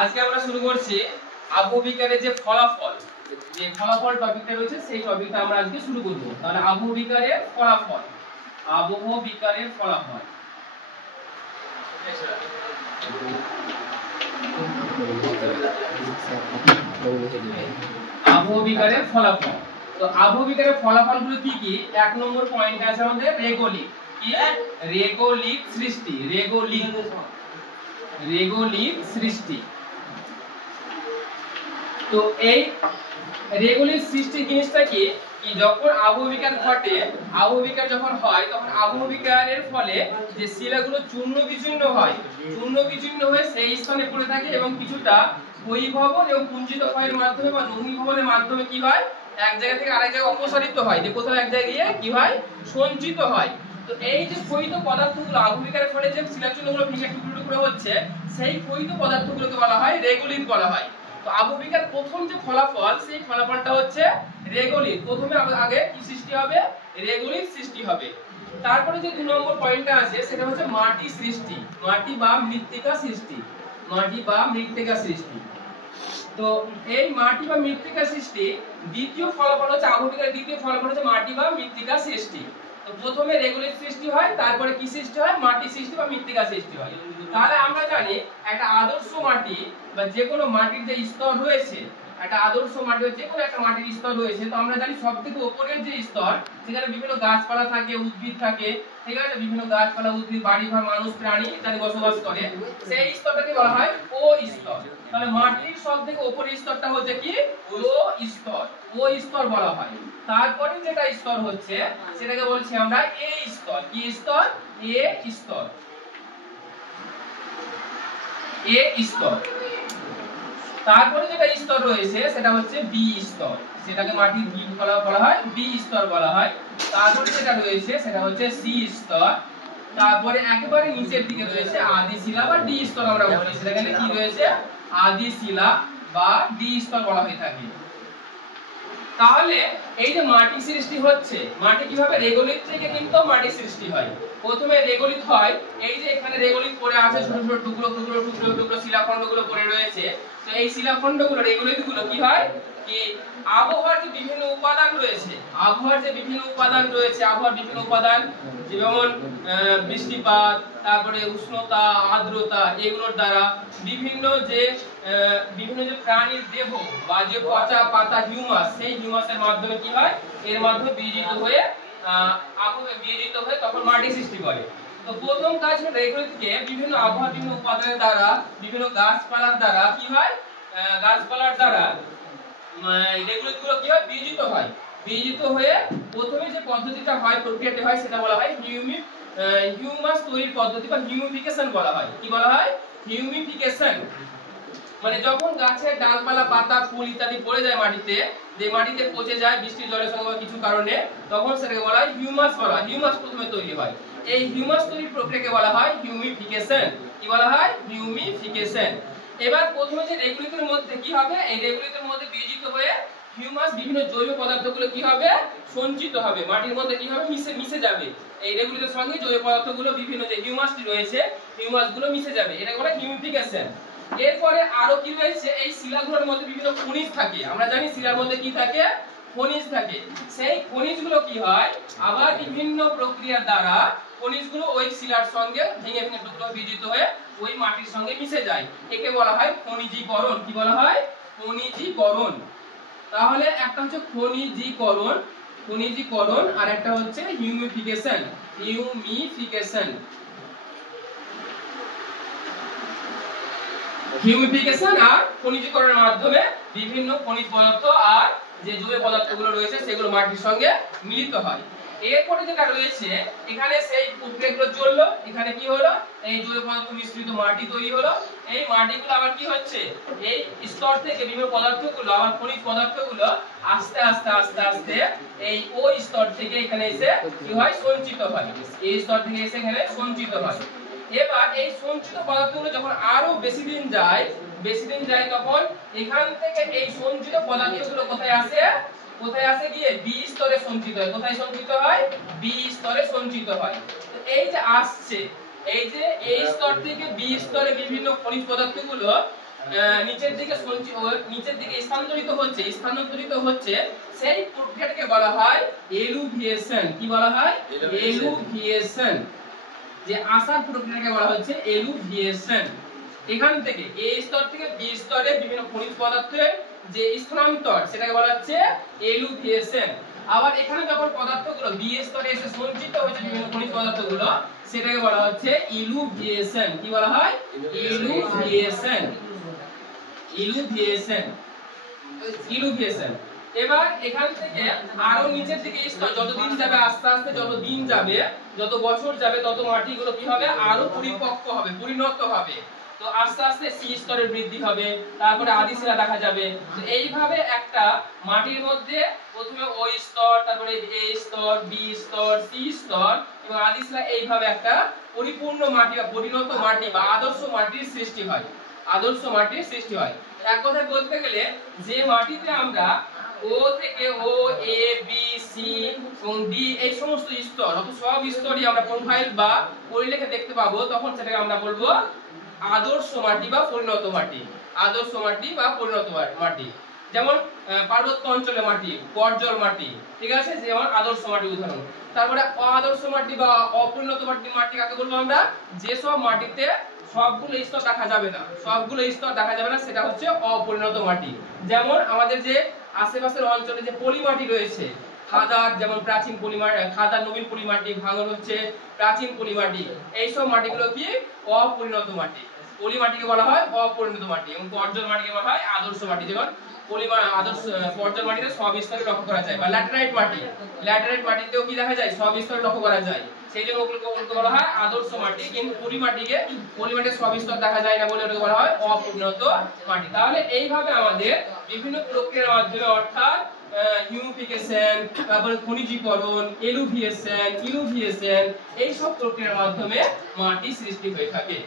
আজকে আমরা শুরু করছি আবহবিকারের যে ফলাফল, যে ফলাফল টপিকটা রয়েছে সেই টপিকটা আমরা আজকে শুরু করব। তাহলে আবহবিকারের ফলাফল, আবহবিকারের ফলাফল। আবহবিকারের ফলাফল। তো আবহবিকারের ফলাফলগুলো কি কি? এক নম্বর পয়েন্ট আছে আমাদের রেগোলিক। কি? রেগোলিক সৃষ্টি, রেগোলিক সৃষ্টি। তো এই রেগোলিক সৃষ্টি জিনিসটা কি? যখন আবহবিকার ঘটে, আবহবিকার যখন হয় তখন আবহবিকারের ফলে যে শিলাগুলো চূর্ণ বিচূর্ণ হয়, চূর্ণ বিচূর্ণ হয়ে সেই স্থানে পড়ে থাকে এবং কিছুটা ক্ষয়ীভবন এবং পুঞ্জিত ক্ষয়ের মাধ্যমে বা নমনীভবনের মাধ্যমে কি হয়, এক জায়গা থেকে আরেক জায়গায় অপসারিত হয়, যে কোথাও এক জায়গায় গিয়ে কি হয়, সঞ্চিত হয়। তো এই যে ক্ষয়িত পদার্থগুলো আবহবিকারের ফলে যে শিলাচূর্ণগুলো ভেঙে টুকরো টুকরো হচ্ছে, সেই ক্ষয়িত পদার্থগুলোকে বলা হয় রেগোলিক বলা হয়। তো আবহবিকার প্রথম যে ফলাফল, সেই ফলাফলটা হচ্ছে রেগোলিক। প্রথমে আগে কি সৃষ্টি হবে? রেগোলিক সৃষ্টি হবে। তারপরে যে 2 নম্বর পয়েন্টটা আছে সেটা হচ্ছে মাটি সৃষ্টি, মাটি বা মৃত্তিকা সৃষ্টি, মাটি বা মৃত্তিকা সৃষ্টি। তো এই মাটি বা মৃত্তিকা সৃষ্টি দ্বিতীয় ফলাফল হচ্ছে আবহবিকারের দ্বিতীয় ফলাফল হচ্ছে মাটি বা মৃত্তিকা সৃষ্টি। তো প্রথমে রেগুলেট সৃষ্টি হয়, তারপরে কি সৃষ্টি হয়? মাটি সৃষ্টি বা মৃত্তিকা সৃষ্টি হয়। তাহলে আমরা জানি একটা আদর্শ মাটি বা যে কোনো মাটির যে স্তর রয়েছে, একটা আদর্শ মাটি যে কোনো একটা মাটির স্তর রয়েছে, তো আমরা জানি সবথেকে উপরের যে স্তর সেখানে বিভিন্ন গাছপালা থাকে, উদ্ভিদ থাকে, ঠিক আছে? বিভিন্ন গাছপালা, উদ্ভিদ, বাড়িঘর, মানুষ, প্রাণী ইত্যাদি বসবাস করে। সেই স্তরটাকে বলা হয় ও স্তর। তাহলে মাটির সবথেকে উপরের স্তরটা হচ্ছে কি? ও স্তর, ও স্তর বলা হয়। তারপরে যেটা স্তর হচ্ছে সেটাকে বলছি আমরা এ স্তর। কি স্তর? এ স্তর, এ স্তর। তারপরে যেটা স্তর রয়েছে সেটা হচ্ছে বি স্তর, সেটাকে মাটির কি বলা হয়? বি স্তর বলা হয়। তারপরে যেটা রয়েছে সেটা হচ্ছে সি স্তর। তারপরে একেবারে নিচের দিকে রয়েছে আদি শিলা বা ডি স্তর আমরা বলি। সেখানে কি রয়েছে? আদি শিলা বা ডি স্তর বলা হয়ে থাকে। তাহলে এই যে মাটি সৃষ্টি হচ্ছে, মাটি কিভাবে? রেগোলিত থেকে কিন্তু মাটি সৃষ্টি হয়। প্রথমে রেগোলিত হয়, এই যে এখানে রেগোলিত পড়ে আছে, ছোট ছোট টুকরো টুকরো টুকরো টুকরো শিলাখণ্ডগুলো পড়ে রয়েছে। তো এই শিলাখণ্ডগুলো, রেগোলিতগুলো কি হয়? কি আবহাওয়ার যে বিভিন্ন উপাদান রয়েছে, আবহাওয়ার যে বিভিন্ন উপাদান রয়েছে, আবহাওয়ার বিভিন্ন উপাদান যেমন বৃষ্টিপাত, তারপরে উষ্ণতা, আর্দ্রতা, এগুলোর দ্বারা বিভিন্ন যে প্রাণীর দেহ বা যে পচা পাতা হিউমাস, সেই হিউমাসের মাধ্যমে কি হয়? এর মাধ্যমে বিয়োজিত হয়ে বিয়োজিত হয়ে তখন মাটি সৃষ্টি করে। তো প্রথম কাজ হলো রেগুলেটকে বিভিন্ন আবহাওয়ার বিভিন্ন উপাদানের দ্বারা, বিভিন্ন গাছপালার দ্বারা কি হয়? গাছপালার দ্বারা রেগুলেটগুলো কি হয়? বিয়োজিত হয়। বিয়োজিত হয়ে প্রথমে যে পদ্ধতিটা হয়, প্রক্রিয়াটা হয়, সেটা বলা হয় হিউমাস তৈরির পদ্ধতি বা হিউমিফিকেশন বলা হয়। কি বলা হয়? হিউমিফিকেশন। মানে যখন গাছের ডালপালা, পাতা, ফুল ইত্যাদি পড়ে যায় মাটিতে, যে মাটিতে পচে যায় বৃষ্টির জলের সঙ্গে বা কিছু কারণে, তখন সেটাকে বলা হয় হিউমাস বলা হয়। হিউমাস প্রথমে তৈরি হয়। এই হিউমাস তৈরির প্রক্রিয়াকে বলা হয় হিউমিফিকেশন। কি বলা হয়? হিউমিফিকেশন। এবার প্রথমে যে রেগুলেটরের মধ্যে কি হবে? এই রেগুলেটরের মধ্যে বিয়োজিত হয়ে হিউমাস, বিভিন্ন জৈব পদার্থগুলো কি হবে? সঞ্চিত হবে, মাটির মধ্যে কি হবে? মিশে যাবে। এই রেগুলেটরের সঙ্গে জৈব পদার্থগুলো, বিভিন্ন যে হিউমাসটি রয়েছে, হিউমাসগুলো মিশে যাবে। এটাকে বলা হয় হিউমিফিকেশন। এরপরে আরো কি রয়েছে? এই শিলাগুলোর মধ্যে বিভিন্ন খনিজ থাকে। আমরা জানি শিলার মধ্যে কি থাকে? খনিজ থাকে। সেই খনিজগুলো কি হয়? আবার বিভিন্ন প্রক্রিয়ার দ্বারা খনিজগুলো ওই শিলার সঙ্গে ভেঙে ভেঙে টুকরো বিয়োজিত হয়ে ওই মাটির সঙ্গে মিশে যায়। একে বলা হয় খনিজীকরণ। কি বলা হয়? খনিজীকরণ। তাহলে একটা হচ্ছে খনিজীকরণ, খনিজীকরণ, আর একটা হচ্ছে হিউমিফিকেশন, হিউমিফিকেশন। হিউমিফিকেশন আর খনিজীকরণের মাধ্যমে বিভিন্ন খনিজ পদার্থ আর যে জৈব পদার্থগুলো রয়েছে সেগুলো মাটির সঙ্গে মিলিত হয়। এরপরে যেটা রয়েছে, এখানে সেই প্রক্রিয়াগুলো চললো, এখানে কি হলো? এই জৈব পদার্থ মিশ্রিত মাটি তৈরি হলো। এই মাটিগুলো আবার কি হচ্ছে? এই স্তর থেকে বিভিন্ন পদার্থগুলো, আবার খনিজ পদার্থগুলো আস্তে আস্তে আস্তে আস্তে এই ওই স্তর থেকে এখানে এসে কি হয়? সঞ্চিত হয়। এই স্তর থেকে এসে এখানে সঞ্চিত হয়। এবার এই সঞ্চিত পদার্থগুলো যখন আরো বেশি দিন যায়, তখন এখান থেকে এই সঞ্চিত পদার্থগুলো কোথায় আসে? কোথায় আসে? গিয়ে বি স্তরে সঞ্চিত হয়। কোথায় সঞ্চিত হয়? বি স্তরে সঞ্চিত হয়। তো এই যে আসছে, এই যে এই স্তর থেকে বি স্তরে বিভিন্ন খনিজ পদার্থগুলো নিচের দিকে নিচের দিকে স্থানান্তরিত হচ্ছে সেই প্রক্রিয়াটাকে বলা হয় এলুভিয়েশন। কি বলা হয়? এলুভিয়েশন। যে আসার প্রক্রিয়াটাকে বলা হচ্ছে এলুভিয়েশন। এখান থেকে এ স্তর থেকে বি স্তরে বিভিন্ন খনিজ পদার্থের যে স্থানান্তর সেটাকে বলা হচ্ছে এলুভিয়েশন। আবার এখানে যখন পদার্থগুলো বি স্তরে এসে সঞ্চিত হচ্ছে বিভিন্ন খনিজ পদার্থগুলো সেটাকে বলা হচ্ছে ইলুভিয়েশন। কি বলা হয়? ইলুভিয়েশন। ইলুভিয়েশন। ইলুভিয়েশন। এবার এখান থেকে আরো নিচের দিকে স্তর যত দিন যাবে, আস্তে আস্তে যত দিন যাবে, যত বছর যাবে, তত মাটিগুলো কি হবে? আরো পরিপক্ক হবে, পরিণত হবে। তো আস্তে আস্তে সি স্তরের বৃদ্ধি হবে, তারপরে আদি শিলা দেখা যাবে। তো এইভাবে একটা মাটির মধ্যে প্রথমে ও স্তর, তারপরে এ স্তর, বি স্তর, সি স্তর এবং আদি শিলা, এইভাবে একটা পরিপূর্ণ মাটি বা পরিণত মাটি বা আদর্শ মাটির সৃষ্টি হয়। আদর্শ মাটির সৃষ্টি হয়। এক কথায় বলতে গেলে যে মাটিতে আমরা ও থেকে ও, এ, বি, সি এবং ডি এই সমস্ত স্তর, অর্থাৎ সব স্তরই আমরা প্রোফাইল বা পরিলেখে দেখতে পাবো, তখন সেটাকে আমরা বলবো আদর্শ মাটি বা পরিণত মাটি। আদর্শ মাটি বা পরিণত মাটি। যেমন পার্বত্য অঞ্চলের মাটি, পর্জল মাটি, ঠিক আছে, যেমন আদর্শ মাটি উদাহরণ। তারপরে অআদর্শ মাটি বা অপরিণত মাটি কাকে বলবো আমরা? যেসব মাটিতে সবগুলো স্তর দেখা যাবে না, সবগুলো স্তর দেখা যাবে না, সেটা হচ্ছে অপরিণত মাটি। যেমন আমাদের যে আশেপাশের অঞ্চলে যে পলি মাটি রয়েছে, খাদার যেমন প্রাচীন পলি মাটি, খাদার নবীন পলি মাটি, ভাঙন হচ্ছে প্রাচীন পলি মাটি, এইসব মাটিগুলো কি? অপরিণত মাটি। পলি মাটিকে বলা হয় অপরিণত মাটি এবং পর্জল মাটিকে বলা হয় আদর্শ মাটি। যেমন আদর্শ পর্জল মাটিতে সব স্তরে লক্ষ্য করা যায়। বা ল্যাটেরাইট মাটি, ল্যাটেরাইট মাটিতেও কি দেখা যায়? সব স্তরে লক্ষ্য করা যায়। সেই জন্য ওগুলোকে বলা হয় আদর্শ মাটি। কিন্তু পলি মাটির সব স্তর দেখা যায় না বলে ওটাকে বলা হয় অপরিণত মাটি। তাহলে এইভাবে আমাদের বিভিন্ন প্রক্রিয়ার মাধ্যমে, অর্থাৎ হিউমিফিকেশন, তারপরে খনিজীকরণ, এলুভিয়েশন, ইলুভিয়েশন, এইসব প্রক্রিয়ার মাধ্যমে মাটি সৃষ্টি হয়ে থাকে।